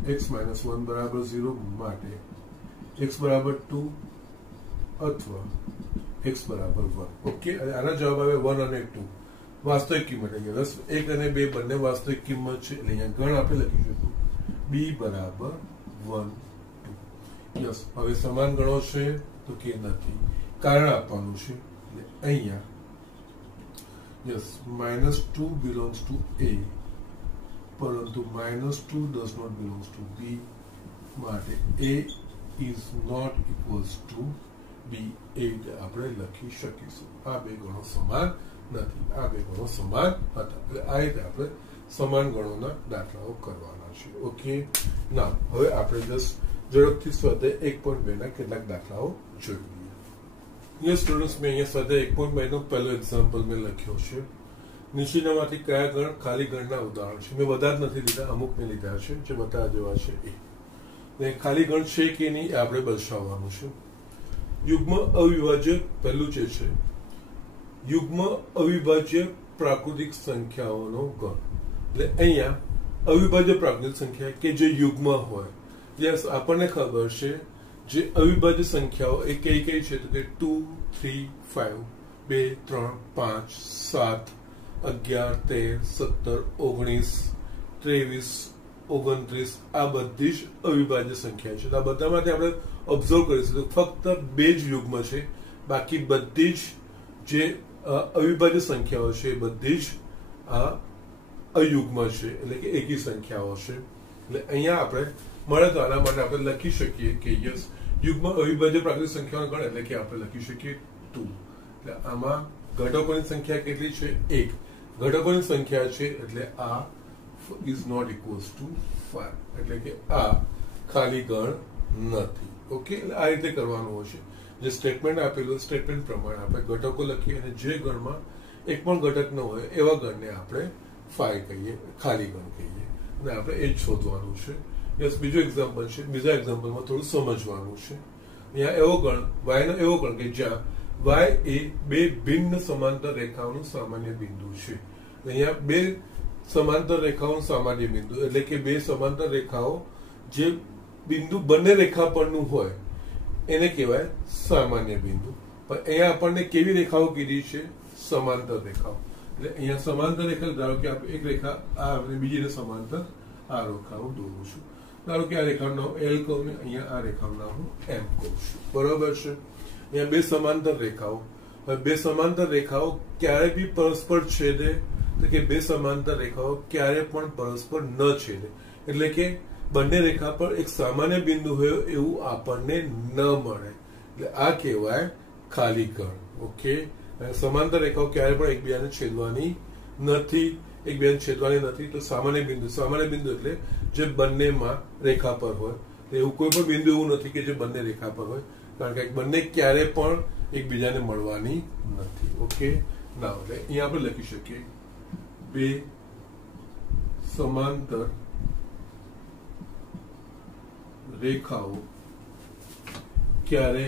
x - 1 = 0 માટે x = 2 અથવા x = 1 ઓકે આના જવાબ આવે 1 અને 2 વાસ્તવિક કિંમત અહીંયા 1 અને 2 બંને વાસ્તવિક કિંમત છે એટલે અહીંયા ગણ આપણે લખી શકીશું b = 1 2 યસ હવે સમાન ગણો છે તો કે નથી કારણ આપવાનું છે એટલે અહીંયા યસ -2 belongs to a પરંતુ -2 does not belongs to b માટે a is not equals to b એ આપણે લખી શકીશું આ બે ગણો સમાન નથી આ બે ગણો સમાન હતા એટલે આ રીતે આપણે સમાન ગણોના દાખલાઓ કરવાના છે ઓકે ના હવે આપણે જસ્ટ ઝડપથી સ્વાધ્યાય 1.2 ના કેટલાક દાખલાઓ જોઈએ યસ સ્ટુડન્ટ્સ મેં અહીંયા સ્વાધ્યાય 1.2 નો પહેલો એક્ઝામ્પલ મેં લખ્યો છે નીચેનામાંથી કયા ગણ ખાલી ગણના ઉદાહરણ છે મેં બધા જ નથી લીધા અમુક મેં લીધા છે જે બધા જેવા છે એ ને ખાલી ગણ છે કે નહીં એ આપણે દર્શાવવાનું છે. યુગ્મ અવિભાજ્ય પહેલું જે છે યુગ્મ અવિભાજ્ય પ્રાકૃતિક સંખ્યાઓનો ગણ. એટલે અહીંયા અવિભાજ્ય પ્રાકૃતિક સંખ્યા કે જે યુગ્મ હોય, યસ આપણને ખબર છે જે અવિભાજ્ય સંખ્યાઓ એ કઈ કઈ છે તો કે 2, 3, 5, 2, 3, 5, 7, 11, 13, 17, 19, 23, 29 આ બધી જ અવિભાજ્ય સંખ્યા છે. આ બધામાંથી આપણે ઓબ્ઝર્વ કરીશું તો ફક્ત 2 જ યુગ્મ છે, બાકી બધી જ જે અવિભાજ્ય સંખ્યાઓ છે એ બધી જ આ અયુગ્મ છે, એટલે કે એકી સંખ્યાઓ છે. એટલે અહીંયા આપણે મળે તો આના માટે આપણે લખી શકીએ કે યસ યુગ્મ અવિભાજ્ય પ્રાકૃતિક સંખ્યાનો ગણ એટલે કે આપણે લખી શકીએ 2. એટલે આમાં ઘટકોની સંખ્યા કેટલી છે? 1. ઘટકોની સંખ્યા છે એટલે આ is not equals to 5, એટલે કે આ ખાલી ગણ નથી. ઓકે, એટલે આ રીતે કરવાનું હશે. જે સ્ટેટમેન્ટ આપેલું સ્ટેટમેન્ટ પ્રમાણે આપણે ઘટકો લખીએ અને જે ગણમાં એક પણ ઘટક ન હોય એવા ગણને આપણે 5 કહીએ, ખાલી ગણ કહીએ, અને આપણે એ જ શોધવાનું છે. યસ, બીજું એક્ઝામ્પલ છે. બીજા એક્ઝામ્પલમાં થોડું સમજવાનું છે. અહીંયા એવો ગણ y નો એવો ગણ કે જ્યાં y એ 2 ભિન્ન સમાંતર રેખાઓનું સામાન્ય બિંદુ છે. અહીંયા 2 સમાંતર રેખાઓનું સામાન્ય બિંદુ એટલે કે 2 સમાંતર રેખાઓ જે બિંદુ બંને રેખા પરનું હોય એને કહેવાય સામાન્ય બિંદુ. પણ અહીંયા આપણને કેવી રેખાઓ કીધી છે? સમાંતર રેખાઓ. એટલે અહીંયા સમાંતર રેખા ધારો કે આપણે એક રેખા આ અને બીજી સમાંતર આ રેખા હું દોરું છું. ધારો કે આ રેખાનું નામ L કહું ને અહીંયા આ રેખાનું નામ હું M કહું છું. બરોબર છે? અહીંયા 2 સમાંતર રેખાઓ. હવે 2 સમાંતર રેખાઓ ક્યારે બી પરસ્પર છેદે તો કે 2 સમાંતર રેખાઓ ક્યારે પણ પરસ્પર ન છેદે, એટલે કે બંને રેખા પર એક સામાન્ય બિંદુ હોય એવું આપણને ન મળે. એટલે આ કહેવાય ખાલી ગણ. ઓકે, સમાંતર રેખાઓ ક્યારે પણ એકબીજાને છેદવાની નથી. તો સામાન્ય બિંદુ એટલે જે બંનેમાં રેખા પર હોય. એવું કોઈ પણ બિંદુ એવું નથી કે જે બંને રેખા પર હોય, કારણ કે બંને ક્યારે પણ એકબીજાને મળવાની નથી. ઓકે, ના એટલે અહીંયા આપણે લખી શકીએ 2 સમાંતર રેખાઓ ક્યારે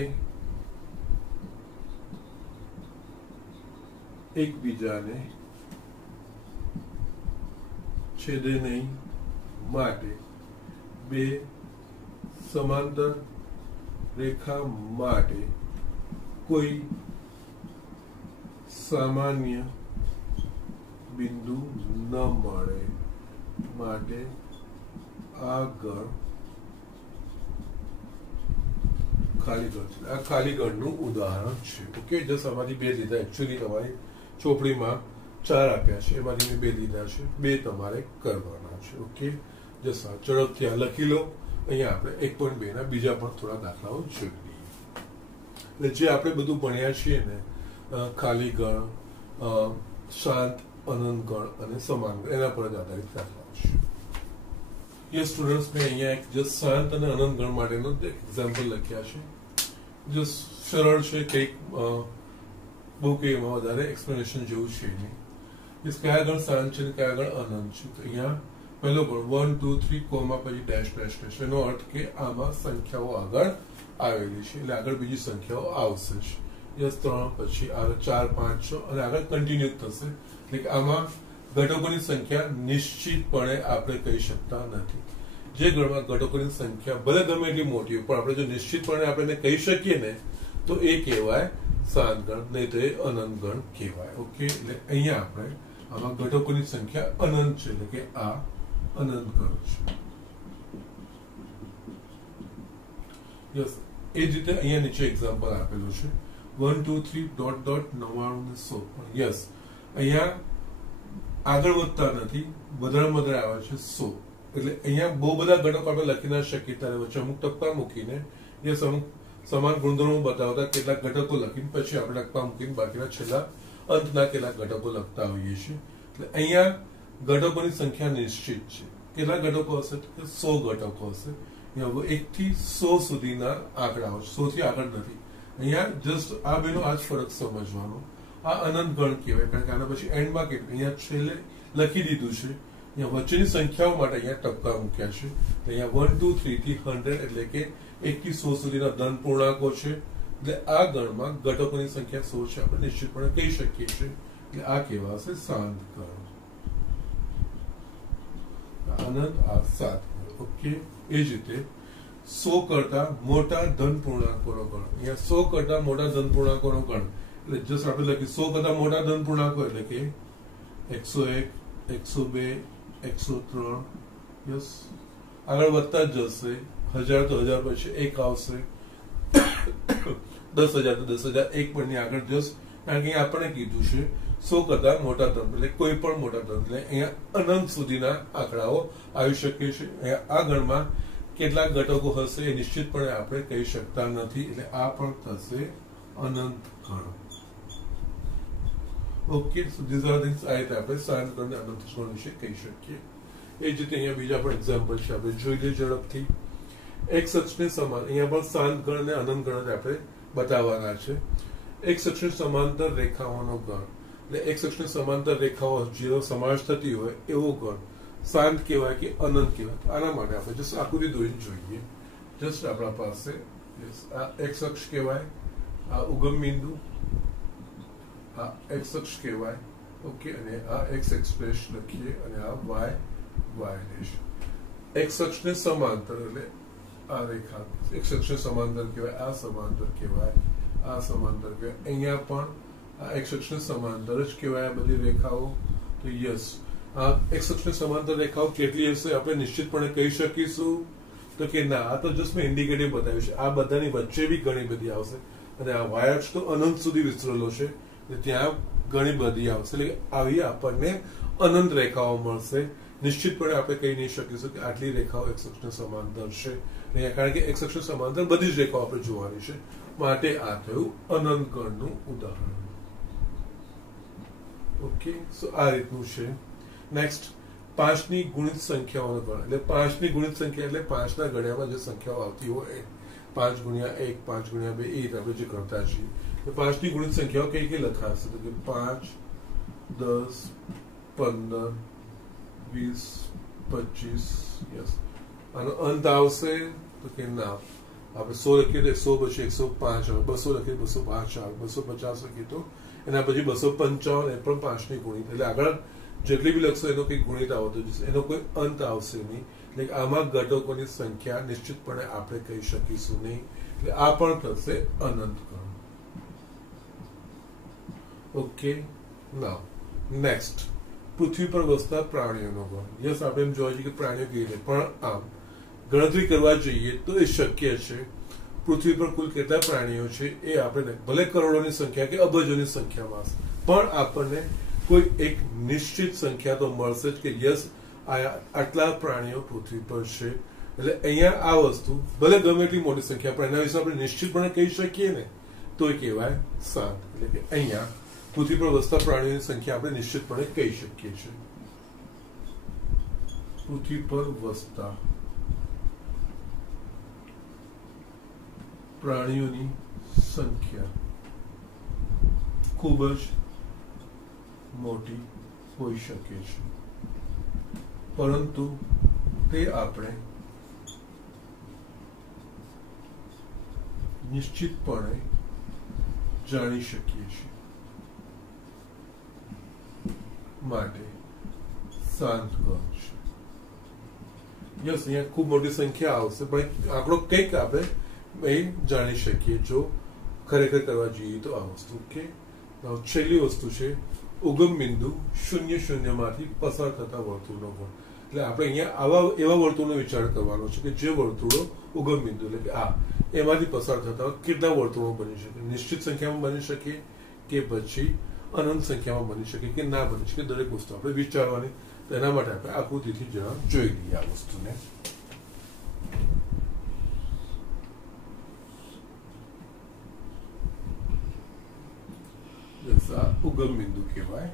એકબીજાને છેદે નહીં માટે 2 સમાંતર રેખા માટે કોઈ સામાન્ય બિંદુ ન મળે માટે આ ગણ ખાલી ગણ છે. આ ખાલી ગણનું ઉદાહરણ છે. ઓકે, જસ્ટ આમાંથી 2 લીધા. એકચ્યુઅલી તમારી ચોપડીમાં 4 આપ્યા છે, એમાંથી મેં 2 લીધા છે. 2 તમારે કરવાના છે. ઓકે, જસ્ટ ઝડપથી આ લખી લો. અહીંયા આપણે 1.2 ના બીજા પણ થોડા દાખલાઓ જોઈ લઈએ. એટલે જે આપણે બધું ભણ્યા છીએ ને ખાલી ગણ, શાંત, અનંત ગણ અને સમાન ગણ, એના પર જ આધારિત દાખલાઓ છે. યસ સ્ટુડન્ટ્સ, મેં અહીંયા એક જસ્ટ શાંત અને અનંત ગણ માટેનો એક્ઝામ્પલ લખ્યા છે. જસ્ટ સરળ છે, કંઈક બહુ કે એમાં વધારે એક્સપ્લેનેશન જેવું છે નહીં. જસ્ટ કયા ગણ શાંત છે અને કયા ગણ અનંત છે. તો અહીંયા પહેલો ગણ 1, 2, 3 કોમા પછી ડેશ ડેશ ડેશ, એનો અર્થ કે આમાં સંખ્યાઓ આગળ આવેલી છે એટલે આગળ બીજી સંખ્યાઓ આવશે જ. યસ 3 પછી આગળ 4, 5, 6 અને આગળ કન્ટિન્યુ થશે. એટલે કે આમાં ઘટકોની સંખ્યા નિશ્ચિતપણે આપણે કહી શકતા નથી. જે ગણમાં ઘટકોની સંખ્યા ભલે ગમે એટલી મોટી હોય, પણ આપણે જો નિશ્ચિતપણે આપણે કહી શકીએ ને તો એ કહેવાય શાંત ગણ, નહીં તો એ અનંત ગણ કહેવાય. ઓકે, એટલે અહીંયા આપણે આમાં ઘટકોની સંખ્યા અનંત છે, એટલે કે આ અનંત ગણ છે. યસ, એ જ રીતે અહીંયા નીચે એક્ઝામ્પલ આપેલું છે 1, 2, 3 ડોટ ડોટ 99 ને 100. યસ, અહીંયા આગળ વધતા નથી, વધારે આવે છે 100. એટલે અહીંયા બહુ બધા ઘટકો આપણે લખી ના શકીએ, ત્યારે વચ્ચે અમુક ટપકા મૂકીને યસ અમુક સમાન ગુણધર્મો બતાવતા કેટલાક ઘટકો લખીને પછી આપણે ટપકા મૂકીને બાકીના છેલ્લા અંતના કેટલાક ઘટકો લખતા હોઈએ છીએ. એટલે અહીંયા ઘટકોની સંખ્યા નિશ્ચિત છે. કેટલા ઘટકો હશે? 100 ઘટકો હશે. 1 થી 100 સુધીના આંકડાઓ, 100 થી આગળ નથી. અહીંયા જસ્ટ આ બેનો આ જ ફરક સમજવાનો. આ અનંત ગણ કહેવાય, કારણ કે આના પછી એન્ડમાં કેટલું અહીંયા છેલ્લે લખી દીધું છે અહીંયા વચ્ચેની સંખ્યાઓ માટે અહીંયા ટપકા મૂક્યા છે. અહીંયા 1 2 3 થી 100 એટલે કે 1 થી 100 સુધીના ધન પૂર્ણાંકો છે. એટલે આ ગણમાં ઘટકોની સંખ્યા 100 છે, આપણે નિશ્ચિતપણે કહી શકીએ છીએ. એટલે આ કહેવાશે શાંત ગણ. અનંત આ સાત. ઓકે, એ જ રીતે 100 કરતા મોટા ધન પૂર્ણાંકોનો ગણ. અહીંયા 100 કરતા મોટા ધન પૂર્ણાંકોનો ગણ એટલે જસ્ટ આપણે લખીએ 100 કરતા મોટા ધન પૂર્ણાંકો એટલે કે 101 102 103. યસ, આગળ વધતા જ જશે. 1000 તો 1000 પછી 1 આવશે. 10,000 તો 10,000 1 પણ આગળ જશે. કારણ કે આપણે કીધું છે 100 કરતા મોટા ધન એટલે કોઈ પણ મોટા ધન એટલે અહીંયા અનંત સુધીના આંકડાઓ આવી શકે છે. અહીંયા આ ગણમાં કેટલા ઘટકો હશે એ નિશ્ચિતપણે આપણે કહી શકતા નથી. એટલે આ પણ થશે અનંત ગણ. Okay, so these are things આ રીતે આપણે શાંત ગણ અને અનંત ગણ વિશે કહી શકીએ. એ જ રીતે અહીંયા બીજા પણ એક્ઝામ્પલ છે, આપણે જોઈ લઈએ ઝડપથી. એક અક્ષને સમાન, અહીંયા પણ શાંત ગણ અને અનંત ગણ આપણે બતાવવાના છે. એક અક્ષને સમાંતર રેખાઓનો ગણ એટલે એક અક્ષને સમાંતર રેખાઓ જેનો સમાવેશ થતી હોય એવો ગણ શાંત કહેવાય કે અનંત કહેવાય. આના માટે આપણે જસ્ટ આકૃતિ દોરીને જોઈએ. જસ્ટ આપણા પાસે આ એક્સ અક્ષ કહેવાય, આ ઉગમ બિંદુ, આ એક્સ અક્ષ કહેવાય. ઓકે, અને આ એક્સ એક્સપ્રેસ લખીએ અને આ વાય વાય. એક્સ અક્ષને સમાંતર એટલે આ રેખા એક્સ અક્ષને સમાંતર કહેવાય, આ સમાંતર કહેવાય, આ સમાંતર કહેવાય. અહીંયા પણ આ એક્સ અક્ષને સમાંતર જ કહેવાય આ બધી રેખાઓ. તો યસ, આ એક્સ અક્ષને સમાંતર રેખાઓ કેટલી હશે આપણે નિશ્ચિતપણે કહી શકીશું? તો કે ના, આ તો જસ્ટ મેં ઇન્ડિકેટિવ બતાવ્યું છે. આ બધાની વચ્ચે બી ઘણી બધી આવશે અને આ વાય અક્ષ તો અનંત સુધી વિસ્તરેલો છે, ત્યાં ઘણી બધી આવશે. એટલે આવી આપણને અનંત રેખાઓ મળશે. નિશ્ચિતપણે આપણે કહી નહીં શકીશું કે આટલી રેખાઓ એક્સ અક્ષને સમાંતર છે, કારણ કે એક્સ અક્ષને સમાંતર બધી જ રેખાઓ આપણે જોવાની છે. માટે આ થયું અનંત ગણનું ઉદાહરણ. ઓકે, સો આ રીતનું છે. નેક્સ્ટ, 5 ની ગુણિત સંખ્યાઓનો ગણ એટલે 5 ની ગુણિત સંખ્યા એટલે 5 ના ગણ્યામાં જે સંખ્યાઓ આવતી હોય 5 ગુણ્યા 1 5 ગુણ્યા 2 એ આપણે જે કરતા છીએ. 5 ની ગુણિત સંખ્યાઓ કઈ કઈ લખાશે? તો કે 5 10 15 20 25. યસ, આનો અંત આવશે તો કે ના, આપણે 100 લખીએ તો 100 પછી 105 આવે, 200 લખીએ 205 આવે, 250 લખીએ તો એના પછી 255 એ પણ 5 ની ગુણિત. એટલે આગળ જેટલી બી લખશો એનો કઈ ગુણિત આવતો જશે, એનો કોઈ અંત આવશે નહીં. એટલે આમાં ઘટકોની સંખ્યા નિશ્ચિતપણે આપણે કહી શકીશું નહીં. એટલે આ પણ થશે અનંત ગણ. ઓકે, નાઉ નેક્સ્ટ, પૃથ્વી પર વસતા પ્રાણીઓનો ગણ. યસ, આપણે એમ જોવા જઈએ કે પ્રાણીઓ કેવી રીતે, પણ આમ ગણતરી કરવા જઈએ તો એ શક્ય છે. પૃથ્વી પર કુલ કેટલા પ્રાણીઓ છે એ આપણે ભલે કરોડોની સંખ્યા કે અબજોની સંખ્યામાં પણ આપણને કોઈ એક નિશ્ચિત સંખ્યા તો મળશે જ કે યસ આટલા પ્રાણીઓ પૃથ્વી પર છે. એટલે અહીંયા આ વસ્તુ ભલે ગમે એટલી મોટી સંખ્યા પણ એના વિશે આપણે નિશ્ચિતપણે કહી શકીએ ને તો એ કહેવાય શાંત. એટલે કે અહીંયા પૃથ્વી પર વસતા પ્રાણીઓની સંખ્યા આપણે નિશ્ચિતપણે કહી શકીએ છીએ. પૃથ્વી પર વસતા પ્રાણીઓની સંખ્યા ખૂબ જ મોટી હોઈ શકે છે, પરંતુ તે આપણે નિશ્ચિતપણે જાણી શકીએ છીએ. માટે શાંત ગણ છે. યસ, અહીંયા ખૂબ મોટી સંખ્યા આવશે પણ આંકડો કંઈક આપણે જાણી શકીએ જો ખરેખર કરવા જઈએ તો આ વસ્તુ. ઓકે, છેલ્લી વસ્તુ છે ઉગમ બિંદુ 0 0 માંથી પસાર થતા વર્તુળનો ગણ. એટલે આપણે અહીંયા એવા વર્તુળનો વિચાર કરવાનો છે કે જે વર્તુળો ઉગમ બિંદુ એટલે કે આ એમાંથી પસાર થતા કેટલા વર્તુળો બની શકે, નિશ્ચિત સંખ્યામાં બની શકે કે પછી અનંત સંખ્યામાં બની શકે કે ના બની શકે. દરેક વસ્તુ આપણે વિચારવાની. એના માટે આપણે આકૃતિથી જરા જોઈ લઈએ આ વસ્તુને. આ ઉગમ બિંદુ કહેવાય,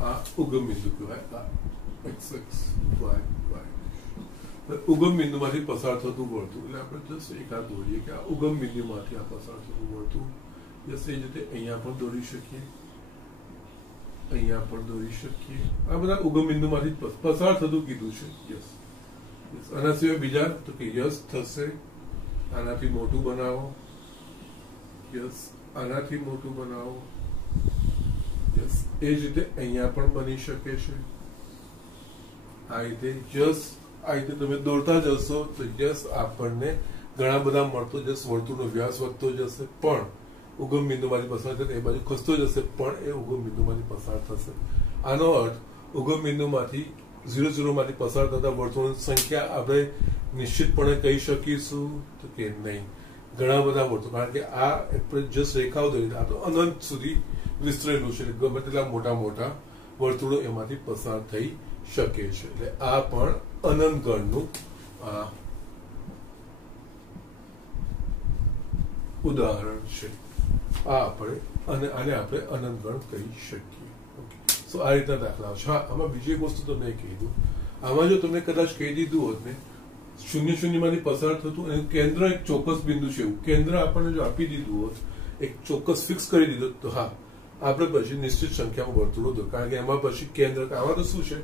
આ ઉગમ બિંદુ કહેવાય, આ એક્સ એક્સ વાય વાય. ઉગમ બિંદુ માંથી પસાર થતું વર્તુળ એટલે આપણે જસ્ટ એકાદ દોરીએ કે આ ઉગમ બિંદુ માંથી આ પસાર થતું વર્તુળ. જસ્ટ એ રીતે અહીંયા પણ દોરી શકીએ. અહીંયા પણ દોરી શકીએ. આ બધા ઉગમ બિંદુમાંથી પસાર થતું કીધું છે. યસ. આના સિવાય બીજા તો કે યસ થશે, આનાથી મોટું બનાવો, યસ આનાથી મોટું બનાવો, યસ એ જ રીતે અહીંયા પણ બની શકે છે. આ રીતે યસ આ રીતે તમે દોરતા જશો તો યસ આપણને ઘણા બધા મળતો જશે, વર્તુળનો વ્યાસ વધતો જશે, પણ ઉગમ બિંદુમાંથી પસાર થશે એ બાજુ ખસતો જશે, પણ એ ઉગમ બિંદુમાંથી પસાર થશે. આનો અર્થ ઉગમ બિંદુમાંથી 0,0 માંથી પસાર થતા વર્તુળોની સંખ્યા આપણે નિશ્ચિતપણે કહી શકીશું તો કે નહીં. ઘણા બધા વર્તુળો, કારણ કે આ જસ્ટ રેખાઓ દોરી, આ તો અનંત સુધી વિસ્તરેલું છે, ગમે તેટલા મોટા મોટા વર્તુળો એમાંથી પસાર થઈ શકે છે. એટલે આ પણ અનંત ગણનું ઉદાહરણ છે. આ આપણે આને આપણે અનંત ગણ કહી શકીએ. સો આ રીતના દાખલા છે. હા, આમાં બીજી એક વસ્તુ તમને કીધું, આમાં જો તમને કદાચ કહી દીધું હોત ને 0,0 માંથી પસાર થતું અને કેન્દ્ર એક ચોક્કસ બિંદુ છે, એવું કેન્દ્ર આપણને જો આપી દીધું હોત, એક ચોક્કસ ફિક્સ કરી દીધું, તો હા આપણે પછી નિશ્ચિત સંખ્યામાં વર્તુળો દો, કારણ કે એમાં પછી કેન્દ્ર, આમાં તો શું છે,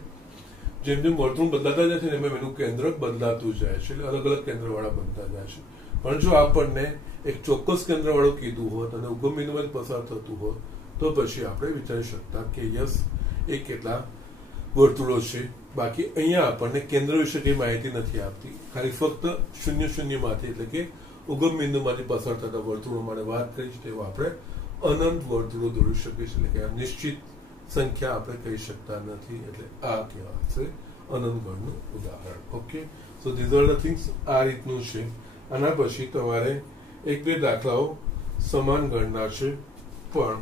જેમ જેમ વર્તુળ બદલાતા જાય છે ને એમ એનું કેન્દ્ર બદલાતું જાય છે, એટલે અલગ અલગ કેન્દ્ર વાળા બનતા જાય છે. પણ જો આપણને એક ચોક્કસ કેન્દ્ર વાળું કીધું હોત અને ઉગમ બિંદુમાંથી પસાર થતું હોત તો પછી આપણે વિચારી શકતા કે યસ એ કેટલા વર્તુળો છે. બાકી અહીંયા આપણને કેન્દ્ર વિશે કઈ માહિતી નથી આપતી, ખાલી ફક્ત 0,0 માંથી એટલે કે ઉગમ બિંદુમાંથી પસાર થતા વર્તુળો માટે વાત કરી છે. તેઓ આપણે અનંત વર્તુળો દોરી શકીએ છીએ, એટલે કે નિશ્ચિત સંખ્યા આપણે કહી શકતા નથી. એટલે આ કહેવાશે અનંત ગણનું ઉદાહરણ. Okay, so these are the things. આ રીતનું છે. આના પછી તમારે 1-2 દાખલાઓ સમાન ગણના છે, પણ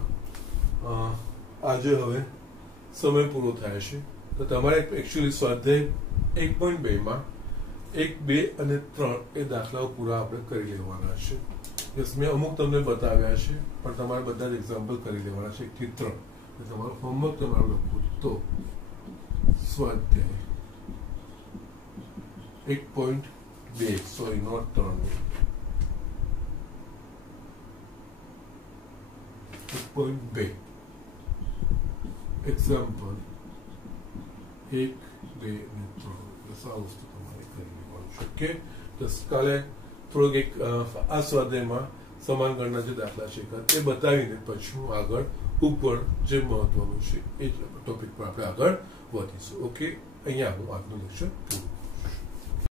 આજે હવે સમય પૂરો થાય છે તો તમારે એકચ્યુઅલી સ્વાધ્યાય 1.2 માં 1, 2 અને 3 એ દાખલાઓ પૂરા આપણે કરી લેવાના છે. યસ, મેં અમુક તમને બતાવ્યા છે, પણ તમારે બધા જ એક્ઝામ્પલ કરી લેવાના છે 1 થી 3. તમારું હોમવર્ક તમારું લખવું તો સ્વાધ્યાય 1.2, સોરી નોટ 3, 1.2 એક્ઝામ્પલ 1, 2 અને 3. બસ આ વસ્તુ તમારે કરી લેવાનું છે. ઓકે, તો કાલે થોડુંક એક આ સ્વાધ્યાયમાં સમાન ગણના જે દાખલા છે એ બતાવીને પછી હું આગળ ઉપર જે મહત્વનું છે એ ટોપિક પર આપણે આગળ વધીશું. ઓકે, અહીંયા હું આજનું લેક્ચર પૂરું.